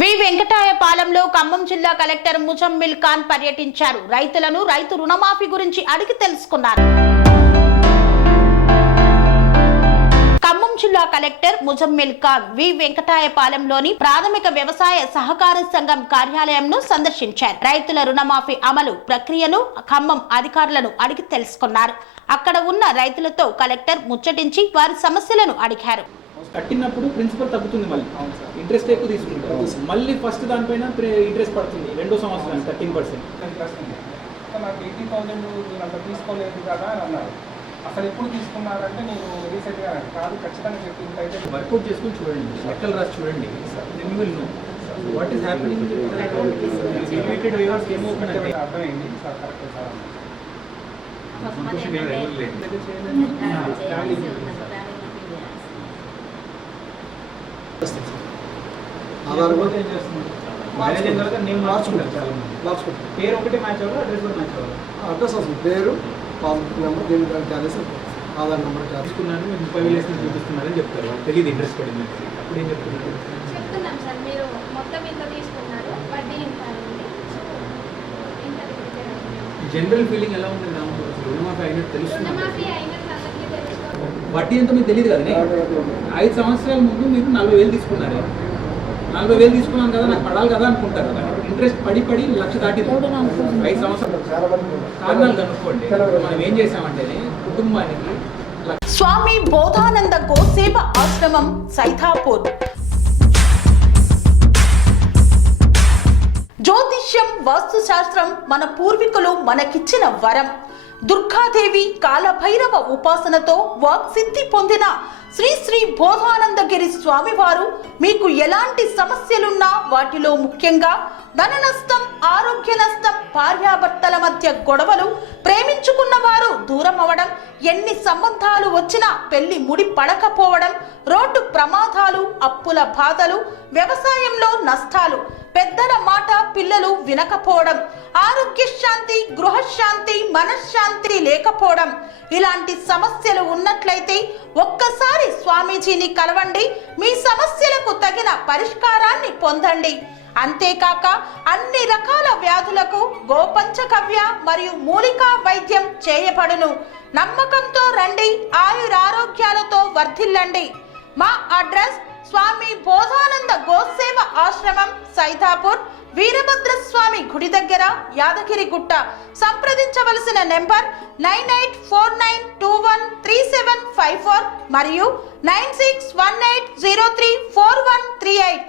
వి వెంకటాయపాలెంలో ఖమ్మం జిల్లా కలెక్టర్ ముజమ్మిల్ ఖాన్ పర్యటించారు. రైతులను రైతు రుణమాఫీ గురించి అడిగి తెలుసుకున్నారు. ఖమ్మం జిల్లా కలెక్టర్ ముజమ్మిల్ ఖాన్ వి వెంకటాయపాలెంలోని ప్రాథమిక వ్యవసాయ సహకార సంఘం కార్యాలయంను సందర్శించారు. రైతుల రుణమాఫీ అమలు ప్రక్రియను ఖమ్మం అధికారులను అడిగి తెలుసుకున్నారు. అక్కడ ఉన్న రైతులతో కలెక్టర్ ముచ్చటించి వారి సమస్యలను అడిగారు. కట్టినప్పుడు ప్రిన్సిపల్ తగ్గుతుంది, మళ్ళీ ఇంట్రెస్ట్ ఎక్కువ తీసుకుంటారు, మళ్ళీ ఫస్ట్ దానిపైన ఇంట్రెస్ట్ పడుతుంది 2వ సంవత్సరానికి 13%. నాకు 80,000 నేను అంత తీసుకోలేదు కదా అని అన్నారు. అసలు ఎప్పుడు తీసుకున్నారంటే నేను రీసెంట్గా కాదు, ఖచ్చితంగా చెప్పింది అయితే వర్కౌట్ చేసుకుని చూడండి, లెక్కలు రాసి చూడండి. Then you will know what is happening. అర్థమైంది సార్, కరెక్ట్ సార్. పేరు ఒకటి మ్యాచ్ అవ్వాలి, అడ్రస్ కూడా మ్యాచ్ అవ్వాలి. అడ్రస్ అసలు పేరు, పాస్బుక్ నెంబర్, దీనికి క్యారేజ్ ఆధార్ నెంబర్ తీసుకున్నాను, మీరు 30,000 చూపిస్తున్నారని చెప్తారు. వాళ్ళకి తెలియదు ఇంట్రెస్ట్ పడింది. అప్పుడు ఏం చెప్తున్నారు? చెప్తున్నాం సార్, మీరు మొత్తం ఇంత తీసుకున్నారు, వడ్డీ ఇంత అయింది. జనరల్ ఫీలింగ్ ఎలా ఉంటుంది? రుణమాఫీ అయినట్టు తెలుస్తుంది, రుణమాఫీ అయినట్టు అందరికీ తెలుసు. వడ్డీ ఎంతో మీకు తెలియదు కదా. 5 సంవత్సరాల ముందు మీరు 40,000 తీసుకున్నారు. 40,000 తీసుకున్నాను కదా, నాకు పడాలి కదా అనుకుంటారు కదా. ఇంట్రెస్ట్ పడి 1,00,000 దాటింది 5 సంవత్సరాలు. కారణాలు కనుక్కోండి. మనం ఏం చేసామంటే కుటుంబానికి స్వామి బోధానంద గోసేవ ఆశ్రమం సైథాపూర్. జ్యోతిష్యం, వాస్తు శాస్త్రం మన పూర్వీకులు మనకిచ్చిన వరం. దుర్గాదేవి, కాలభైరవ ఉపాసనతో వాక్సిద్ధి పొందిన శ్రీ శ్రీ బోధానందగిరి స్వామివారు మీకు ఎలాంటి సమస్యలున్నా, వాటిలో ముఖ్యంగా ధన నష్టం, ఆరోగ్య నష్టం, భార్యాభర్తల మధ్య గొడవలు, ప్రేమించుకున్న వారు దూరం అవడం, ఎన్ని సంబంధాలు వచ్చినా పెళ్లి ముడి పడకపోవడం, రోడ్డు ప్రమాదాలు, అప్పుల బాధలు, వ్యవసాయంలో నష్టాలు, పెద్దల మాట పిల్లలు వినకపోవడం, ఆరోగ్య శాంతి, గృహశాంతి, మనశ్శాంతి లేకపోవడం, ఇలాంటి సమస్యలు ఉన్నట్లయితే ఒక్కసారి స్వామీజీని కలవండి. మీ సమస్యలకు తగిన పరిష్కారాన్ని పొందండి. అంతేకాక అన్ని రకాల వ్యాధులకు గోపంచకవ్య మరియు మూలికా వైద్యం చేయబడును. నమ్మకంతో రండి, ఆయురారోగ్యాలతో వర్ధిల్లండి. మా అడ్రస్ స్వామి బోధానంద గోసేవ ఆశ్రమం సైథాపూర్, వీరభద్రస్వామి గుడి దగ్గర, యాదగిరిగుట్ట. సంప్రదించవలసిన నెంబర్ 9849213754 మరియు 9618034138.